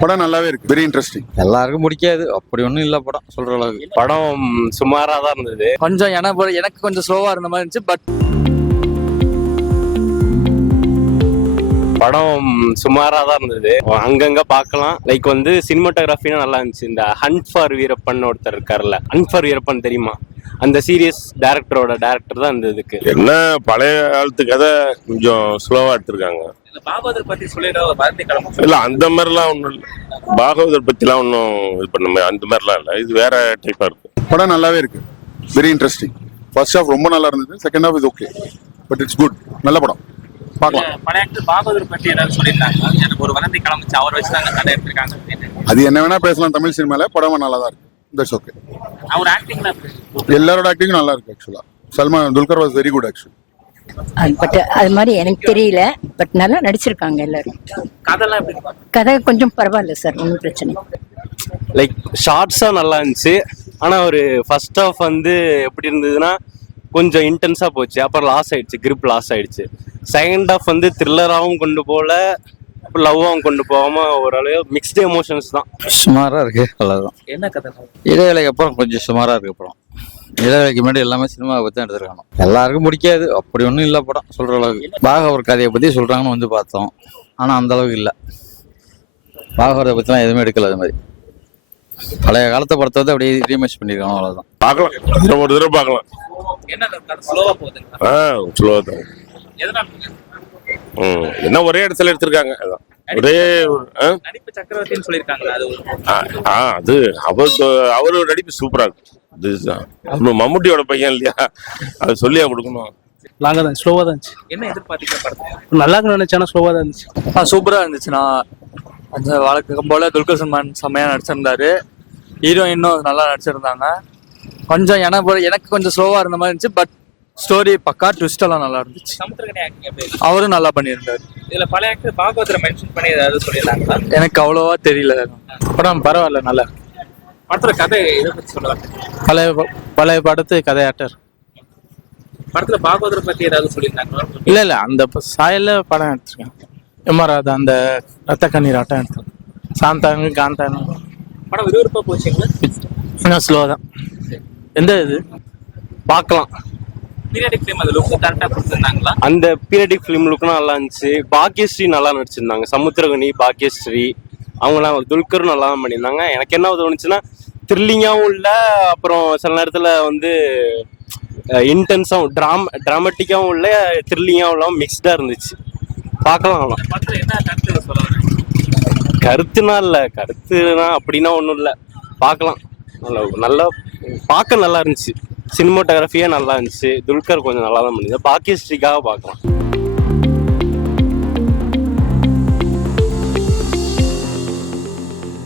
படம் நல்லாவே இருக்கு, வெரி இன்ட்ரெஸ்டிங். எல்லாருக்கும் முடிக்காது, அப்படி ஒன்றும் இல்லை படம் சொல்ற அளவுக்கு. படம் சுமாராக தான் இருந்தது. கொஞ்சம் எனக்கு கொஞ்சம் ஸ்லோவா இருந்த மாதிரி இருந்துச்சு. பட் படம் சுமாராக தான் இருந்தது, அங்கங்க பார்க்கலாம். லைக் வந்து சினிமாட்டோகிராஃபினா நல்லா இருந்துச்சு. இந்த ஹண்ட் ஃபார் வீரப்பன் ஒருத்தர் இருக்காருல்ல, ஹண்ட் ஃபார் வீரப்பன் தெரியுமா? அந்த சீரியஸ் டேரக்டர் தான் இந்த இதுக்கு. என்ன பழைய காலத்து கதை கொஞ்சம் ஸ்லோவா எடுத்திருக்காங்க. பாகவதர் பத்தி சொல்லிட்டு இல்ல அந்த மாதிரிலாம் ஒன்றும் இல்லை. பாகவதர் பத்திலாம் ஒன்றும் இது பண்ண அந்த மாதிரிலாம் இல்லை. இது வேற டைப்பா இருக்கு. படம் நல்லாவே இருக்கு, வெரி இன்ட்ரெஸ்டிங். ஃபர்ஸ்ட் ஹாஃப் ரொம்ப நல்லா இருந்தது, செகண்ட் ஹாஃப் இது ஓகே, பட் இட்ஸ் குட். நல்ல படம், பார்க்கலாம். பழைய ஆக்டர் பாகவதர் பத்தி ஏதாவது சொல்லியிருந்தாங்க. எனக்கு ஒரு வதந்தி கிளம்பிச்சு, அவர் வச்சு தான் கதை எடுத்திருக்காங்க. அது என்ன வேணா பேசலாம், தமிழ் சினிமால படம் நல்லா தான் இருக்கு. That's okay. அவர் ஆக்டிங்ல எல்லாரோட ஆக்டிங்கும் நல்லா இருக்கு. ஆக்சுவலா Salman Dulquer was very good actually. But அது மாதிரி எனக்கு தெரியல, பட் நல்லா நடிச்சிருக்காங்க எல்லாரும். கதைலாம் எப்படி? கதை கொஞ்சம் பரவாயில்ல சார், ஒன்றும் பிரச்சனை. லைக் ஷார்ட்ஸா நல்லா இருந்துச்சு. ஆனா ஒரு ஃபர்ஸ்ட் ஹாஃப் வந்து எப்படி இருந்ததுன்னா கொஞ்சம் இன்டென்ஸா போச்சு, அப்புறம் லாஸ் ஆயிடுச்சு, கிரிப் லாஸ் ஆயிடுச்சு. செகண்ட் ஹாஃப் வந்து த்ரில்லராகவும் கொண்டு போகல, லவ்வாகவும் கொண்டு போகாம ஓரளவு மிக்ஸ்டு எமோஷன்ஸ் தான். சுமாரா இருக்கு, அவ்வளவுதான். என்ன கதை? இடைவேளைக்கு அப்புறம் கொஞ்சம் சுமாரா இருக்கு படம். இடைவேளைக்கு முன்னாடி எல்லாமே சினிமாவை பத்தி தான் எடுத்துருக்காங்க. எல்லாருக்கும் முடிக்காது, அப்படி ஒன்றும் இல்லை படம் சொல்ற அளவுக்கு. பாகவத கதையை பத்தி சொல்றாங்கன்னு வந்து பார்த்தோம், ஆனா அந்த அளவுக்கு இல்லை. பாகவதை பத்திலாம் எதுவுமே எடுக்கல. அது மாதிரி பழைய காலத்தை படத்தை வந்து அப்படியே ரீமேக் பண்ணிருக்காங்க, அவ்வளவுதான். பார்க்கலாம், ஒரு தடவை பார்க்கலாம். என்ன கதை? ஸ்லோவா போகுதுங்களா? ஸ்லோவா தான். எதனால? என்ன ஒரே இடத்துல எடுத்திருக்காங்க, அதான் ஒரே நடிப்பு சக்கரவர்த்தின்னு சொல்லியிருக்காங்களா? அது அவரு நடிப்பு சூப்பரா இருக்கு. மம்முட்டியோட பையன் இல்லையா, அது சொல்லியா கொடுக்கணும். லாங்கா தான், ஸ்லோவா தான் இருந்துச்சு. என்ன எதிர்பார்த்தீங்க படத்தை? நல்லா இருக்குன்னு நினைச்சானா ஸ்லோவா தான் இருந்துச்சு. சூப்பரா இருந்துச்சுண்ணா. அந்த வழக்கம் போல துல்கர் சல்மான் செம்மையா நடிச்சிருந்தாரு. ஹீரோயினும் நல்லா நடிச்சிருந்தாங்க. கொஞ்சம் எனக்கு கொஞ்சம் ஸ்லோவா இருந்த மாதிரி இருந்துச்சு. பட் ஸ்டோரி பக்கா, ட்விஸ்ட் எல்லாம் நல்லா இருந்துச்சு. சமுத்திரக்கனி ஆக்டிங் எப்படி? அவரும் நல்லா பண்ணியிருந்தாரு. இதுல பழைய ஆக்டர் பாகவதரை மென்ஷன் பண்ணி ஏதாவது சொல்லியிருந்தாங்களா? எனக்கு அவ்வளோவா தெரியல. படம் பரவாயில்ல, நல்லா. படத்துல கதை எதை பத்தி சொல்லுவாங்க? பழைய படத்து கதையாட்டர். படத்துல பாகவதரை பத்தி ஏதாவது சொல்லியிருந்தாங்களா? இல்ல அந்த சாயல்ல படம் எடுத்திருக்கேன். எம்ஆர் அந்த ரத்த கண்ணீர் ஆட்டம் எடுத்தேன். சாந்தாங்க காந்தாங்க. படம் விறுவிறுப்பா போச்சுங்களா? இன்னும் ஸ்லோ தான். எந்த இது பார்க்கலாம். பீரியடிக் ஃபிலிம் அது லுக் கரெக்டா கொடுத்திருந்தாங்களா? அந்த பீரியடிக் ஃபிலிம் லுக்கும் நல்லா இருந்துச்சு. பாக்யஸ்ரீ நல்லா நடிச்சிருந்தாங்க. சமுத்திரகனி, பாக்யஸ்ரீ அவங்களாம், துல்கரும் நல்லா தான் பண்ணியிருந்தாங்க. எனக்கு என்ன தோணுச்சுன்னா த்ரில்லிங்காகவும் இல்லை, அப்புறம் சில நேரத்தில் வந்து இன்டென்ஸாகவும் ட்ராமட்டிக்காகவும் இல்லை, த்ரில்லிங்காகவும் இல்லாமல் மிக்ஸ்டாக இருந்துச்சு. பார்க்கலாம். படத்துல என்ன கருத்து சொல்லுவாங்க? கருத்துனா அப்படின்னா ஒன்றும் இல்லை, பார்க்கலாம். நல்லா பார்க்க நல்லா இருந்துச்சு. சினிமாட்டோகிராஃபியே நல்லா இருந்துச்சு. துல்கர் கொஞ்சம் நல்லா தான் பண்ணியிருந்தேன். பாக்கியஸ்ரீக்காக பார்க்கலாம்.